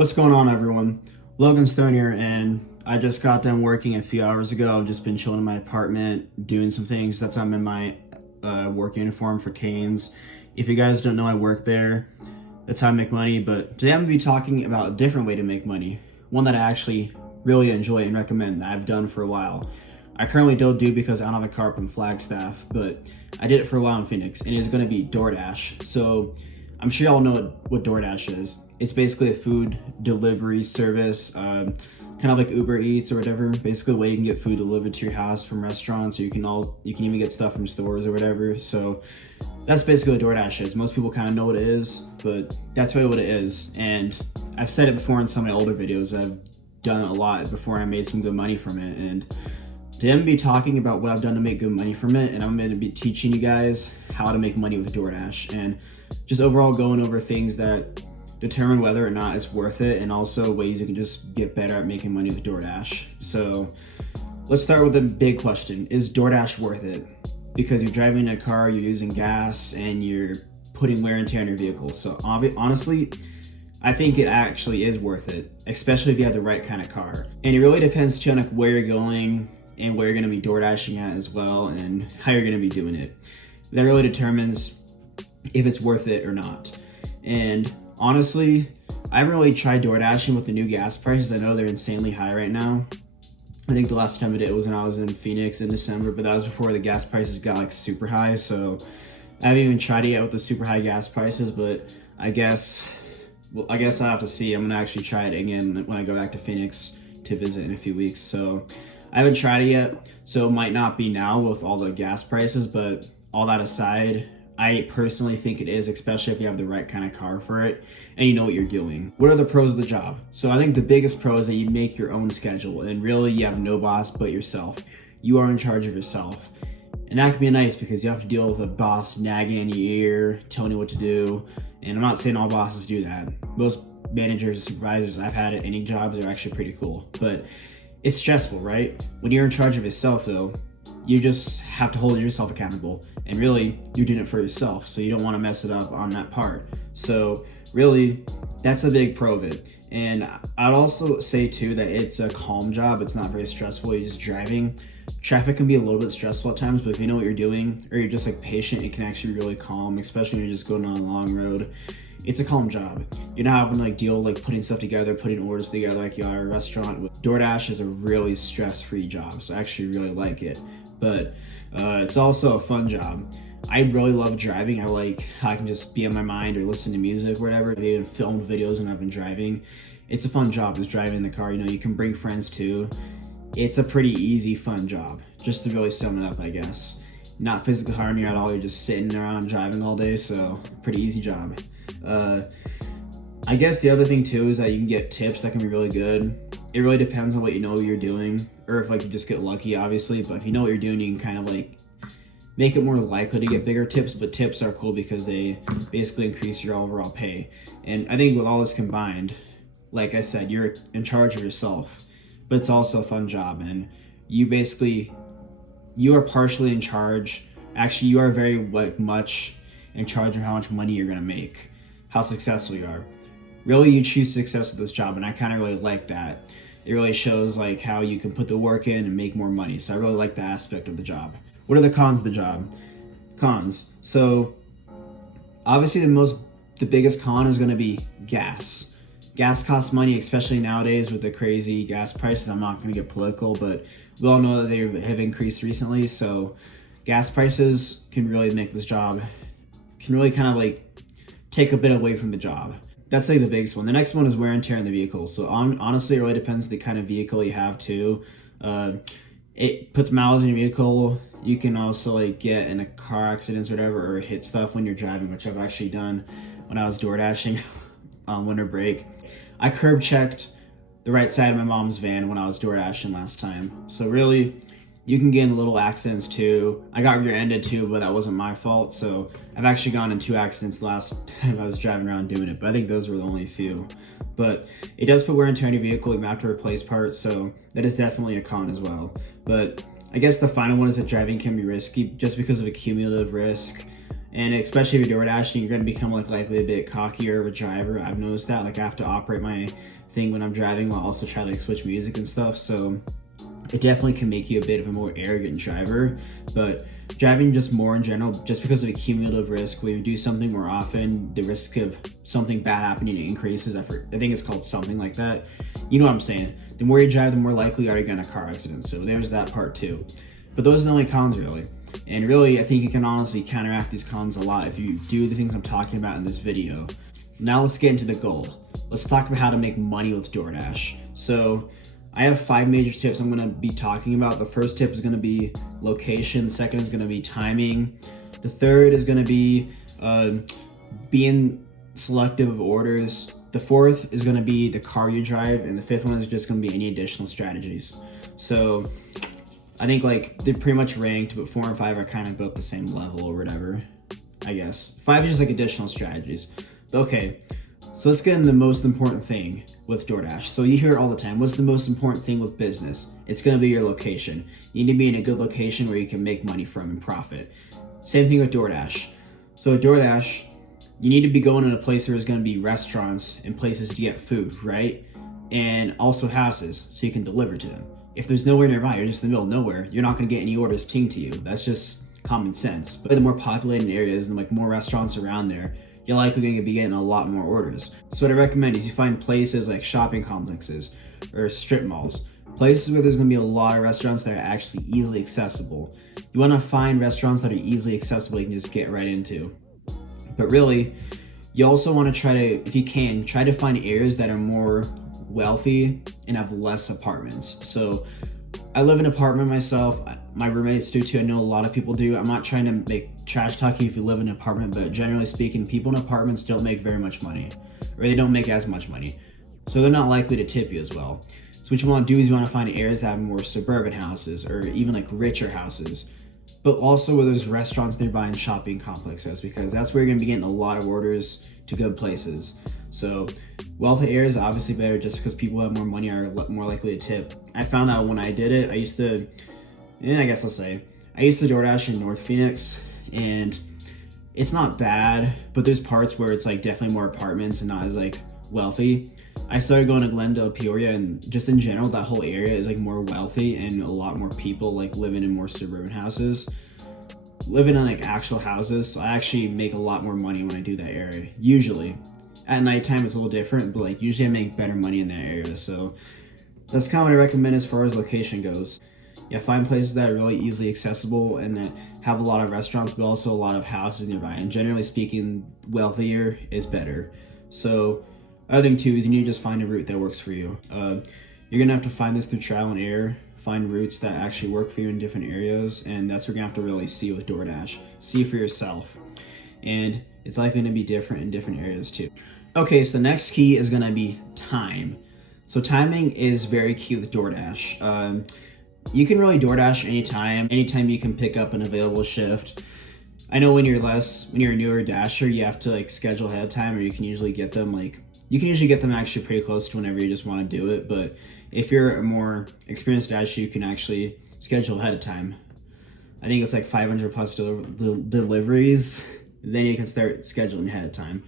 What's going on, everyone? Logan Stone here, and I just got done working a few hours ago. I've just been chilling in my apartment, doing some things. I'm in my work uniform for Canes. If you guys don't know, I work there. That's how I make money. But today I'm going to be talking about a different way to make money. One that I actually really enjoy and recommend that I've done for a while. I currently don't do because I don't have a car up in Flagstaff, but I did it for a while in Phoenix, and it's going to be Doordash. So I'm sure y'all know what Doordash is. It's basically a food delivery service, kind of like Uber Eats or whatever. Basically, a way you can get food delivered to your house from restaurants, or you can even get stuff from stores or whatever. So that's basically what Doordash is. Most people kind of know what it is, but that's really what it is. And I've said it before in some of my older videos. I've done it a lot before, and I made some good money from it. And today I'm going to be talking about what I've done to make good money from it, and I'm going to be teaching you guys how to make money with Doordash, and just overall going over things that determine whether or not it's worth it, and also ways you can just get better at making money with Doordash. So let's start with the big question. Is Doordash worth it? Because you're driving a car, you're using gas, and you're putting wear and tear on your vehicle. So honestly, I think it actually is worth it, especially if you have the right kind of car. And it really depends too on like where you're going and where you're going to be Doordashing at as well, and how you're going to be doing it. That really determines if it's worth it or not. And honestly, I haven't really tried Doordashing with the new gas prices. I know they're insanely high right now. I think the last time I did it was when I was in Phoenix in December, but that was before the gas prices got like super high. So I haven't even tried it yet with the super high gas prices, but I guess I'll have to see. I'm gonna actually try it again when I go back to Phoenix to visit in a few weeks. So I haven't tried it yet, so it might not be now with all the gas prices, but all that aside, I personally think it is, especially if you have the right kind of car for it and you know what you're doing. What are the pros of the job? So I think the biggest pro is that you make your own schedule, and really you have no boss but yourself. You are in charge of yourself. And that can be nice because you have to deal with a boss nagging in your ear, telling you what to do. And I'm not saying all bosses do that. Most managers, supervisors I've had at any jobs are actually pretty cool. But it's stressful, right? When you're in charge of yourself though, you just have to hold yourself accountable, and really you're doing it for yourself, so you don't want to mess it up on that part. So really that's a big pro of it. And I'd also say too that it's a calm job. It's not very stressful. You're just driving. Traffic can be a little bit stressful at times, but if you know what you're doing, or you're just like patient, it can actually be really calm, especially when you're just going on a long road. It's a calm job. You're not having to like deal with like putting stuff together, putting orders together like you are at a restaurant. Doordash is a really stress-free job, so I actually really like it. But it's also a fun job. I really love driving. I like how I can just be in my mind or listen to music or whatever. I've even filmed videos when I've been driving. It's a fun job, just driving in the car. You know, you can bring friends too. It's a pretty easy, fun job, just to really sum it up, I guess. Not physically hard on you at all. You're just sitting around driving all day, so pretty easy job. I guess the other thing too is that you can get tips that can be really good. It really depends on what you know you're doing, or if like you just get lucky, obviously. But if you know what you're doing, you can kind of like make it more likely to get bigger tips. But tips are cool because they basically increase your overall pay. And I think with all this combined, like I said, you're in charge of yourself, but it's also a fun job, and you are partially in charge. Actually, you are very much in charge of how much money you're gonna make, how successful you are. Really, you choose success with this job, and I kind of really like that. It really shows like how you can put the work in and make more money. So I really like that aspect of the job. What are the cons of the job? Cons. So obviously the biggest con is going to be gas. Gas costs money, especially nowadays with the crazy gas prices. I'm not going to get political, but we all know that they have increased recently. So gas prices can really make this job, can really kind of like take a bit away from the job. That's like the biggest one. The next one is wear and tear on the vehicle. So honestly, it really depends on the kind of vehicle you have too. It puts miles in your vehicle. You can also like get in a car accidents or whatever, or hit stuff when you're driving, which I've actually done when I was Doordashing on winter break. I curb checked the right side of my mom's van when I was Doordashing last time. So really, you can get in little accidents too. I got rear-ended too, but that wasn't my fault. So I've actually gone in 2 accidents last time I was driving around doing it, but I think those were the only few. But it does put wear and tear on your vehicle. You have to replace parts, so that is definitely a con as well. But I guess the final one is that driving can be risky just because of a cumulative risk. And especially if you're DoorDashing, you're going to become like likely a bit cockier of a driver. I've noticed that. Like I have to operate my thing when I'm driving while also try to like switch music and stuff. So it definitely can make you a bit of a more arrogant driver. But driving just more in general, just because of a cumulative risk, when you do something more often, the risk of something bad happening increases. I think it's called something like that. You know what I'm saying? The more you drive, the more likely you are to get in a car accident. So there's that part too. But those are the only cons really. And really, I think you can honestly counteract these cons a lot if you do the things I'm talking about in this video. Now let's get into the goal. Let's talk about how to make money with DoorDash. So I have 5 major tips I'm going to be talking about. The first tip is going to be location. The second is going to be timing. The third is going to be being selective of orders. The fourth is going to be the car you drive. And the fifth one is just going to be any additional strategies. So I think like they're pretty much ranked, but 4 and 5 are kind of about the same level or whatever, I guess. 5 is just like additional strategies. Okay, so let's get into the most important thing with DoorDash. So you hear it all the time. What's the most important thing with business? It's going to be your location. You need to be in a good location where you can make money from and profit. Same thing with DoorDash. So at DoorDash, you need to be going in a place where there's going to be restaurants and places to get food, right? And also houses so you can deliver to them. If there's nowhere nearby, you're just in the middle of nowhere, you're not going to get any orders pinged to you. That's just common sense. But the more populated areas and like more restaurants around there, you're likely going to be getting a lot more orders. So what I recommend is you find places like shopping complexes or strip malls, places where there's going to be a lot of restaurants that are actually easily accessible. You want to find restaurants that are easily accessible you can just get right into. But really, you also want to try to, if you can, try to find areas that are more wealthy and have less apartments. So I live in an apartment myself. My roommates do too. I know a lot of people do. I'm not trying to make trash talking if you live in an apartment, but generally speaking, people in apartments don't make very much money, or they don't make as much money. So they're not likely to tip you as well. So what you want to do is you want to find areas that have more suburban houses or even like richer houses, but also where there's restaurants nearby and shopping complexes, because that's where you're going to be getting a lot of orders to good places. So wealthy areas are obviously better just because people who have more money are more likely to tip. I found that when I did it, I used to DoorDash in North Phoenix, and it's not bad, but there's parts where it's like definitely more apartments and not as like wealthy. I started going to Glendale, Peoria, and just in general, that whole area is like more wealthy and a lot more people like living in more suburban houses, living in like actual houses. So I actually make a lot more money when I do that area. Usually at nighttime it's a little different, but like usually I make better money in that area. So that's kind of what I recommend as far as location goes. Yeah, find places that are really easily accessible and that have a lot of restaurants, but also a lot of houses nearby. And generally speaking, wealthier is better. So other thing too is you need to just find a route that works for you. You're gonna have to find this through trial and error, find routes that actually work for you in different areas, and that's what you're gonna have to really see with DoorDash. See for yourself. And it's likely gonna be different in different areas too. Okay, so the next key is gonna be time. So timing is very key with DoorDash. You can really DoorDash anytime you can pick up an available shift. I know when you're a newer dasher, you have to like schedule ahead of time, or you can usually get them actually pretty close to whenever you just want to do it. But if you're a more experienced dasher, you can actually schedule ahead of time. I think it's like 500 plus deliveries, then you can start scheduling ahead of time.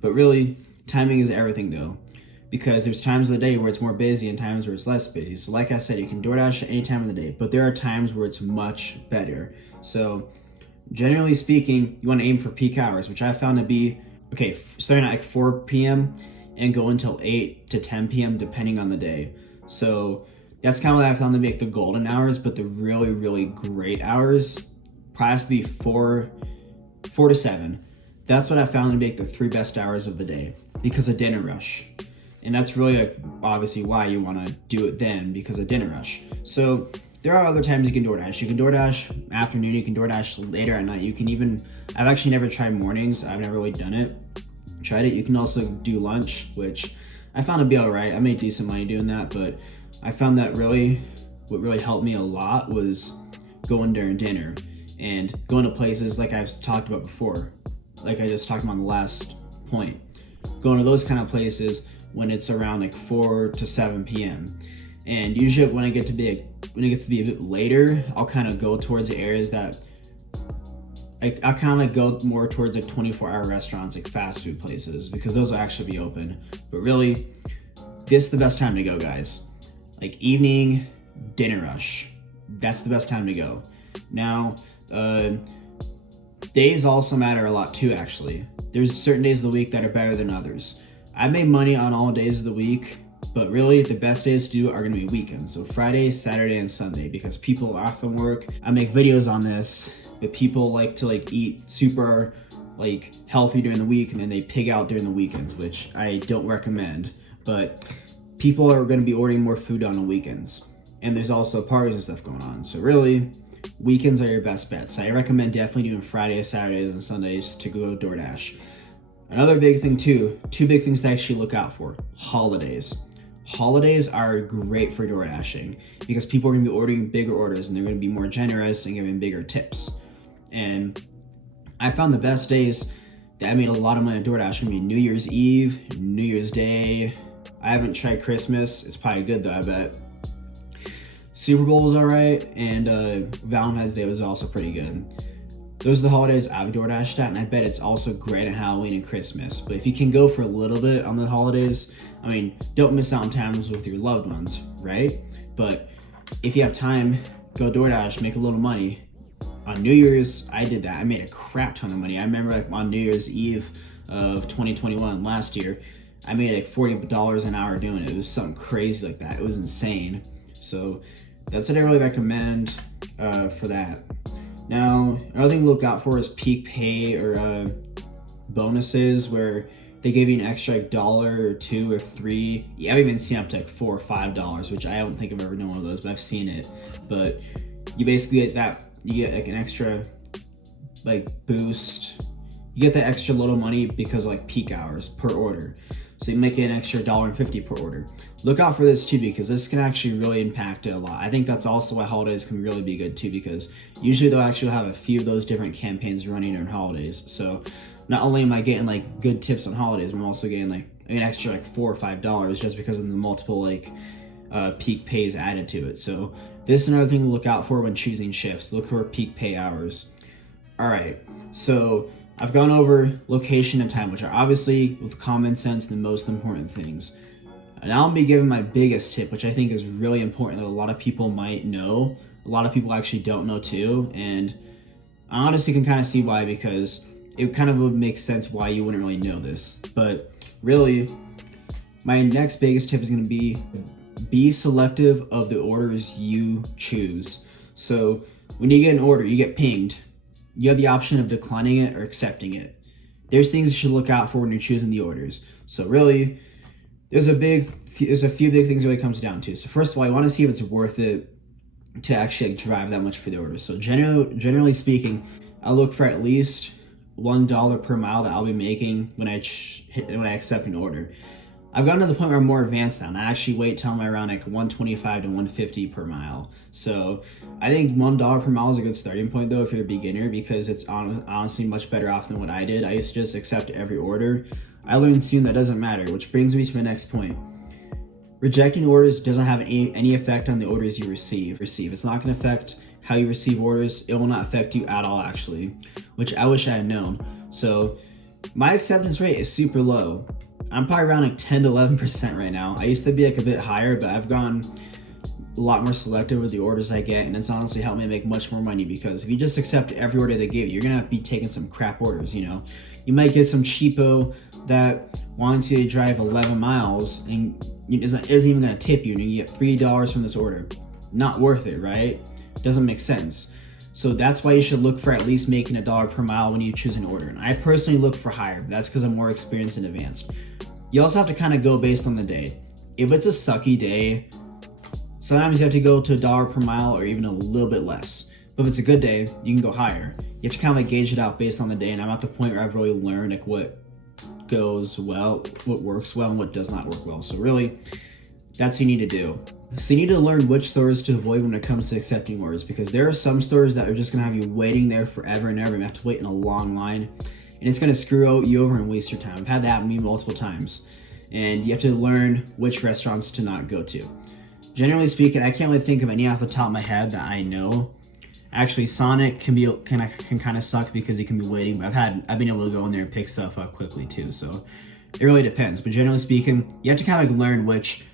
But really, timing is everything though, because there's times of the day where it's more busy and times where it's less busy. So like I said, you can DoorDash at any time of the day, but there are times where it's much better. So generally speaking, you want to aim for peak hours, which I found to be, starting at like 4 p.m. and go until 8 to 10 p.m. depending on the day. So that's kind of what I found to be like the golden hours, but the really, really great hours probably has to be 4 to 7. That's what I found to be like the 3 best hours of the day because of dinner rush. And that's really like obviously why you want to do it then, because of dinner rush. So there are other times you can DoorDash. You can DoorDash afternoon, you can DoorDash later at night. You can even, I've actually never tried mornings. I've never really done it. Tried it. You can also do lunch, which I found to be all right. I made decent money doing that, but I found that what really helped me a lot was going during dinner and going to places like I've talked about before, like I just talked about in the last point. Going to those kind of places when it's around like 4 to 7 p.m. And usually when it gets to be a bit later, I'll kind of go towards the areas that I kind of like go more towards like 24-hour restaurants, like fast food places, because those will actually be open. But really, this is the best time to go, guys. Like evening dinner rush, that's the best time to go. Now, days also matter a lot too, actually. There's certain days of the week that are better than others. I made money on all days of the week, but really the best days to do are gonna be weekends. So Friday, Saturday, and Sunday, because people often work. I make videos on this, but people like to like eat super like healthy during the week and then they pig out during the weekends, which I don't recommend. But people are gonna be ordering more food on the weekends. And there's also parties and stuff going on. So really, weekends are your best bets. I recommend definitely doing Fridays, Saturdays, and Sundays to go Doordash. Another big thing too, two big things to actually look out for: holidays. Holidays are great for Door Dashing because people are going to be ordering bigger orders and they're going to be more generous and giving bigger tips. And I found the best days that I made a lot of money on DoorDash are going to be New Year's Eve, New Year's Day. I haven't tried Christmas. It's probably good though, I bet. Super Bowl was alright, and Valentine's Day was also pretty good. Those are the holidays I've DoorDashed at, and I bet it's also great on Halloween and Christmas. But if you can go for a little bit on the holidays, I mean, don't miss out on times with your loved ones, right? But if you have time, go DoorDash, make a little money. On New Year's, I did that. I made a crap ton of money. I remember like on New Year's Eve of 2021 last year, I made like $40 an hour doing it. It was something crazy like that. It was insane. So that's what I really recommend for that. Now, another thing to look out for is peak pay or bonuses where they give you an extra like $1 or $2 or $3. Yeah, I've even seen up to like $4 or $5, which I don't think I've ever done one of those, but I've seen it. But you basically get that, you get like an extra like boost. You get that extra little money because of like peak hours per order. So you might get an extra $1.50 per order. Look out for this too, because this can actually really impact it a lot. I think that's also why holidays can really be good too, because usually they'll actually have a few of those different campaigns running during holidays. So not only am I getting like good tips on holidays, I'm also getting like an extra like $4 or $5 just because of the multiple like peak pays added to it. So this is another thing to look out for when choosing shifts. Look for peak pay hours. All right, so I've gone over location and time, which are obviously, with common sense, the most important things. And now I'll be giving my biggest tip, which I think is really important that a lot of people might know. A lot of people actually don't know too. And I honestly can kind of see why, because it kind of would make sense why you wouldn't really know this. But really, my next biggest tip is going to be selective of the orders you choose. So when you get an order, you get pinged. You have the option of declining it or accepting it. There's things you should look out for when you're choosing the orders. So really, there's a few big things when it comes down to. So first of all, you want to see if it's worth it to actually like drive that much for the order. So generally speaking, I'll look for at least $1 per mile that I'll be making when I accept an order. I've gotten to the point where I'm more advanced now, and I actually wait till I'm around like 125 to 150 per mile. So I think $1 per mile is a good starting point though if you're a beginner, because it's honestly much better off than what I did. I used to just accept every order. I learned soon that doesn't matter, which brings me to my next point. Rejecting orders doesn't have any effect on the orders you receive. It's not going to affect how you receive orders. It will not affect you at all, actually, which I wish I had known. So my acceptance rate is super low. I'm probably around like 10 to 11% right now. I used to be like a bit higher, but I've gone a lot more selective with the orders I get, and it's honestly helped me make much more money, because if you just accept every order they give you, you're gonna be taking some crap orders, you know? You might get some cheapo that wants you to drive 11 miles and isn't even gonna tip you, and you get $3 from this order. Not worth it, right? Doesn't make sense. So that's why you should look for at least making $1 per mile when you choose an order. And I personally look for higher, but that's because I'm more experienced and advanced. You also have to kind of go based on the day. If it's a sucky day, sometimes you have to go to $1 per mile or even a little bit less. But if it's a good day, you can go higher. You have to kind of like gauge it out based on the day. And I'm at the point where I've really learned like what goes well, what works well, and what does not work well. So really, that's what you need to do. So you need to learn which stores to avoid when it comes to accepting orders, because there are some stores that are just gonna have you waiting there forever and ever. You have to wait in a long line, and it's gonna screw you over and waste your time. I've had that happen to me multiple times, and you have to learn which restaurants to not go to. Generally speaking, I can't really think of any off the top of my head that I know. Actually, Sonic can kind of suck because it can be waiting, but I've been able to go in there and pick stuff up quickly too. So it really depends. But generally speaking, you have to kind of like learn which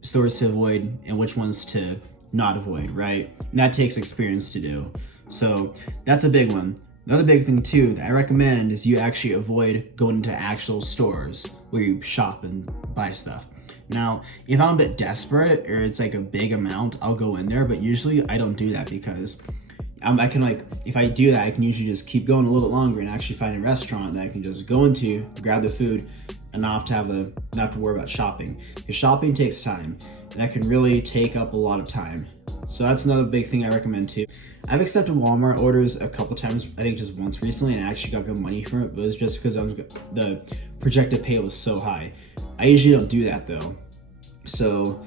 stores to avoid and which ones to not avoid, right? And that takes experience to do. So that's a big one. Another big thing too that I recommend is you actually avoid going into actual stores where you shop and buy stuff. Now, if I'm a bit desperate or it's like a big amount, I'll go in there, but usually I don't do that because I can like, if I do that, I can usually just keep going a little bit longer and actually find a restaurant that I can just go into, grab the food, and not have to worry about shopping. Because shopping takes time, and that can really take up a lot of time. So that's another big thing I recommend too. I've accepted Walmart orders a couple times, I think just once recently, and I actually got good money from it, but it was just because the projected pay was so high. I usually don't do that though. So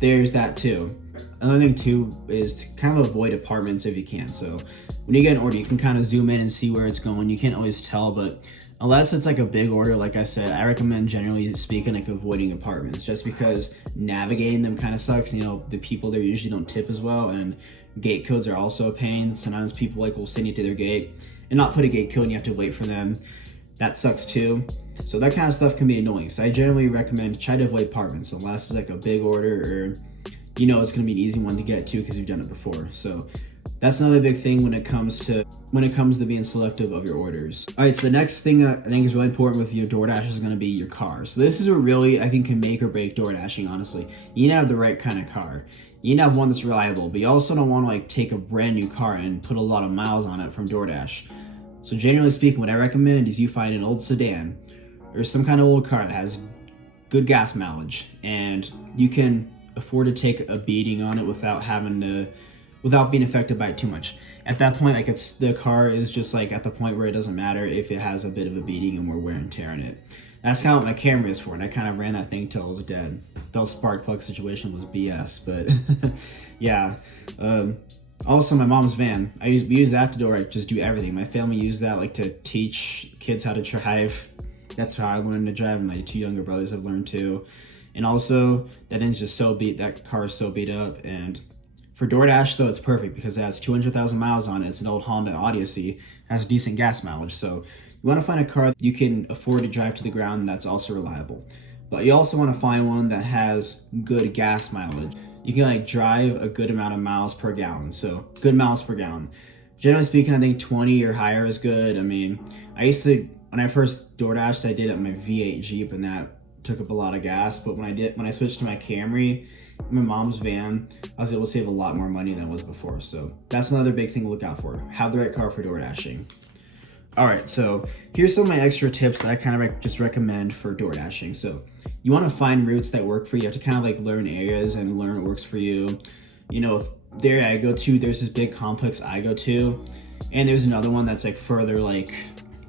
there's that too. Another thing too is to kind of avoid apartments if you can. So when you get an order, you can kind of zoom in and see where it's going. You can't always tell, but unless it's like a big order, like I said, I recommend generally speaking like avoiding apartments just because navigating them kind of sucks. You know, the people there usually don't tip as well, and gate codes are also a pain. Sometimes people like will send you to their gate and not put a gate code and you have to wait for them. That sucks too. So that kind of stuff can be annoying. So I generally recommend try to avoid apartments unless it's like a big order or you know it's gonna be an easy one to get to because you've done it before. So that's another big thing when it comes to being selective of your orders. All right, so the next thing I think is really important with your DoorDash is going to be your car. So this is what really I think can make or break DoorDashing. Honestly, you need to have the right kind of car. You need to have one that's reliable, but you also don't want to like take a brand new car and put a lot of miles on it from DoorDash. So generally speaking, what I recommend is you find an old sedan or some kind of old car that has good gas mileage, and you can afford to take a beating on it without being affected by it too much. At that point, like the car is just like at the point where it doesn't matter if it has a bit of a beating and more wear and tear on it. That's kind of what my Camry is for, and I kind of ran that thing till it was dead. The spark plug situation was BS, but yeah. Also, my mom's van. We use that to just do everything. My family used that like to teach kids how to drive. That's how I learned to drive, and my two younger brothers have learned too. And also, that car is so beat up. And for DoorDash though, it's perfect because it has 200,000 miles on it. It's an old Honda Odyssey, has decent gas mileage. So you want to find a car that you can afford to drive to the ground and that's also reliable. But you also want to find one that has good gas mileage. You can like drive a good amount of miles per gallon. So good miles per gallon. Generally speaking, I think 20 or higher is good. I mean, when I first DoorDashed, I did it on my V8 Jeep and that took up a lot of gas. But when I switched to my Camry, my mom's van, I was able to save a lot more money than I was before. So that's another big thing to look out for. Have the right car for DoorDashing. All right, so here's some of my extra tips that I kind of just recommend for DoorDashing. So you want to find routes that work for you. You have to kind of like learn areas and learn what works for you. You know, the area I go to, there's this big complex I go to, and there's another one that's like further, like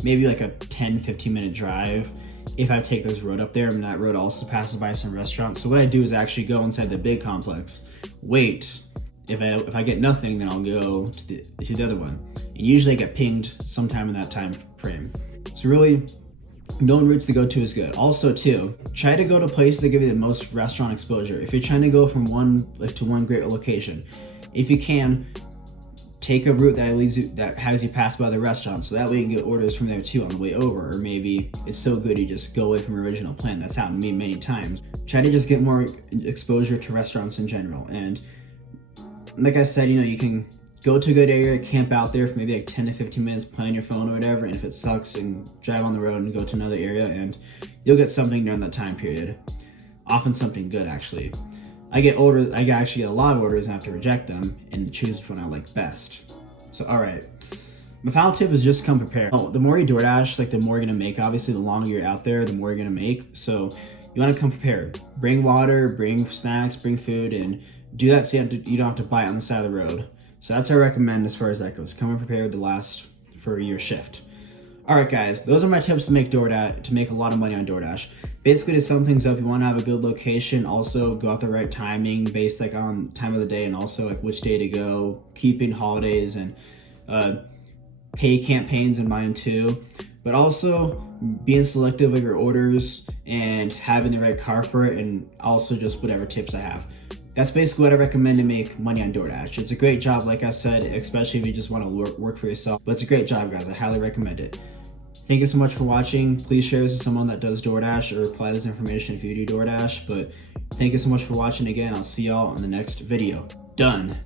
maybe like a 10-15 minute drive if I take this road up there, and that road also passes by some restaurants. So what I do is actually go inside the big complex, wait. If I get nothing, then I'll go to the other one. And usually I get pinged sometime in that time frame. So really, knowing routes to go to is good. Also too, try to go to places that give you the most restaurant exposure. If you're trying to go from one great location, if you can, take a route that has you pass by the restaurant, so that way you can get orders from there too on the way over. Or maybe it's so good you just go away from your original plan. That's happened to me many times. Try to just get more exposure to restaurants in general. And like I said, you can go to a good area, camp out there for maybe like 10 to 15 minutes, play on your phone or whatever, and if it sucks, you can drive on the road and go to another area, and you'll get something during that time period. Often something good, actually. I actually get a lot of orders and I have to reject them and choose which one I like best. So, all right. My final tip is just come prepared. The more you DoorDash, the more you're gonna make. Obviously, the longer you're out there, the more you're gonna make. So you wanna come prepared. Bring water, bring snacks, bring food, and do that so you don't have to buy it on the side of the road. So that's what I recommend as far as that goes. Come prepared to last for your shift. All right, guys, those are my tips to make a lot of money on DoorDash. Basically, to sum things up, you want to have a good location. Also, go at the right timing, based on time of the day, and also which day to go. Keeping holidays and pay campaigns in mind too. But also being selective of your orders and having the right car for it, and also just whatever tips I have. that's basically what I recommend to make money on DoorDash. It's a great job, like I said, especially if you just want to work for yourself. But it's a great job, guys. I highly recommend it. Thank you so much for watching. Please share this with someone that does DoorDash or apply this information if you do DoorDash. But thank you so much for watching again. I'll see y'all in the next video. Done.